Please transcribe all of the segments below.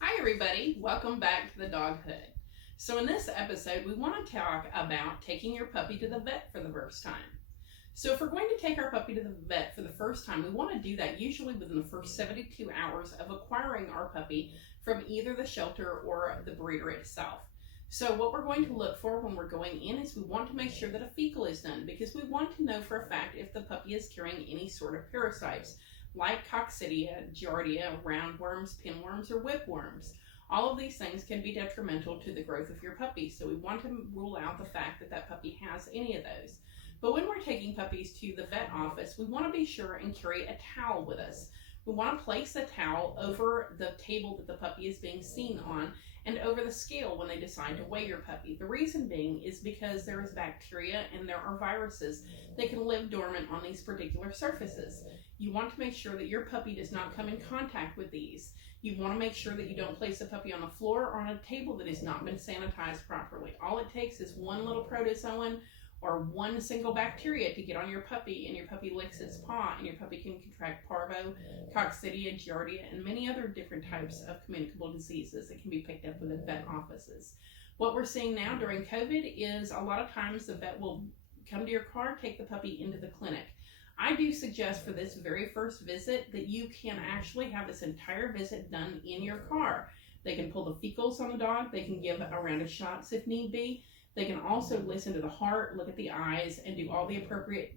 Hi everybody, welcome back to the Dog Hood. So in this episode, we want to talk about taking your puppy to the vet for the first time. So if we're going to take our puppy to the vet for the first time, we want to do that usually within the first 72 hours of acquiring our puppy from either the shelter or the breeder itself. So what we're going to look for when we're going in is we want to make sure that a fecal is done because we want to know for a fact if the puppy is carrying any sort of parasites like coccidia, giardia, roundworms, pinworms, or whipworms. All of these things can be detrimental to the growth of your puppy, so we want to rule out the fact that that puppy has any of those. But when we're taking puppies to the vet office, we want to be sure and carry a towel with us. We want to place the towel over the table that the puppy is being seen on and over the scale when they decide to weigh your puppy. The reason being is because there is bacteria and there are viruses that can live dormant on these particular surfaces. You want to make sure that your puppy does not come in contact with these. You want to make sure that you don't place the puppy on the floor or on a table that has not been sanitized properly. All it takes is one little protozoan or one single bacteria to get on your puppy, and your puppy licks its paw, and your puppy can contract parvo, coccidia, giardia, and many other different types of communicable diseases that can be picked up within vet offices. What we're seeing now during COVID is a lot of times the vet will come to your car, take the puppy into the clinic. I do suggest for this very first visit that you can actually have this entire visit done in your car. They can pull the fecals on the dog, they can give a round of shots if need be. They can also listen to the heart, look at the eyes, and do all the appropriate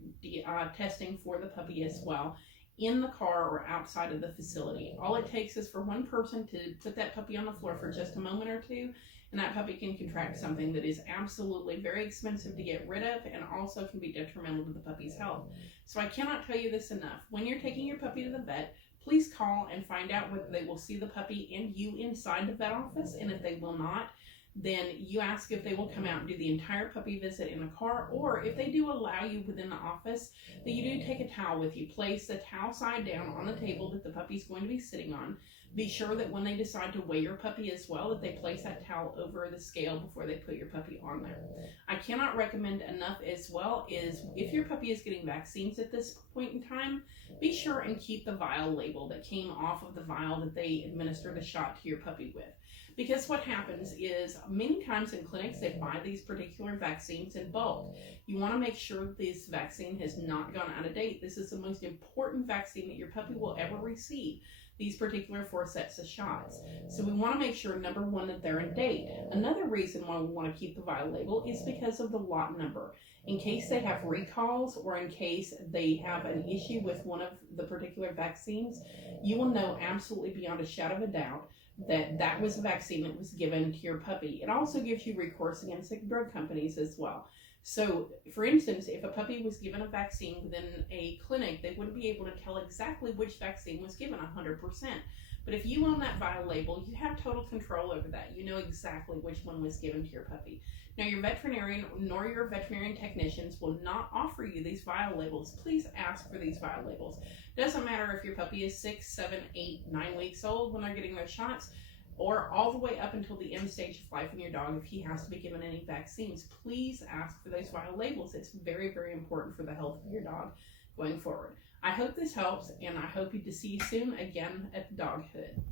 testing for the puppy as well in the car or outside of the facility. All it takes is for one person to put that puppy on the floor for just a moment or two, and that puppy can contract something that is absolutely very expensive to get rid of and also can be detrimental to the puppy's health. So I cannot tell you this enough. When you're taking your puppy to the vet, please call and find out whether they will see the puppy and you inside the vet office, and if they will not, then you ask if they will come out and do the entire puppy visit in a car, or if they do allow you within the office, that you do take a towel with you. Place the towel side down on the table that the puppy's going to be sitting on. Be sure that when they decide to weigh your puppy as well, that they place that towel over the scale before they put your puppy on there. I cannot recommend enough as well is if your puppy is getting vaccines at this point in time, be sure and keep the vial label that came off of the vial that they administer the shot to your puppy with. Because what happens is many times in clinics they buy these particular vaccines in bulk. You want to make sure that this vaccine has not gone out of date. This is the most important vaccine that your puppy will ever receive, these particular 4 sets of shots. So we want to make sure, number one, that they're in date. Another reason why we want to keep the vial label is because of the lot number. In case they have recalls or in case they have an issue with one of the particular vaccines, you will know absolutely beyond a shadow of a doubt that that was a vaccine that was given to your puppy. It also gives you recourse against drug companies as well. So, for instance, if a puppy was given a vaccine within a clinic, they wouldn't be able to tell exactly which vaccine was given 100%. But if you own that vial label, you have total control over that. You know exactly which one was given to your puppy. Now, your veterinarian nor your veterinarian technicians will not offer you these vial labels. Please ask for these vial labels. Doesn't matter if your puppy is 6, 7, 8, 9 weeks old when they're getting their shots, or all the way up until the end stage of life in your dog if he has to be given any vaccines. Please ask for those vial labels. It's very, very important for the health of your dog going forward. I hope this helps, and I hope to see you soon again at the Dog Hood.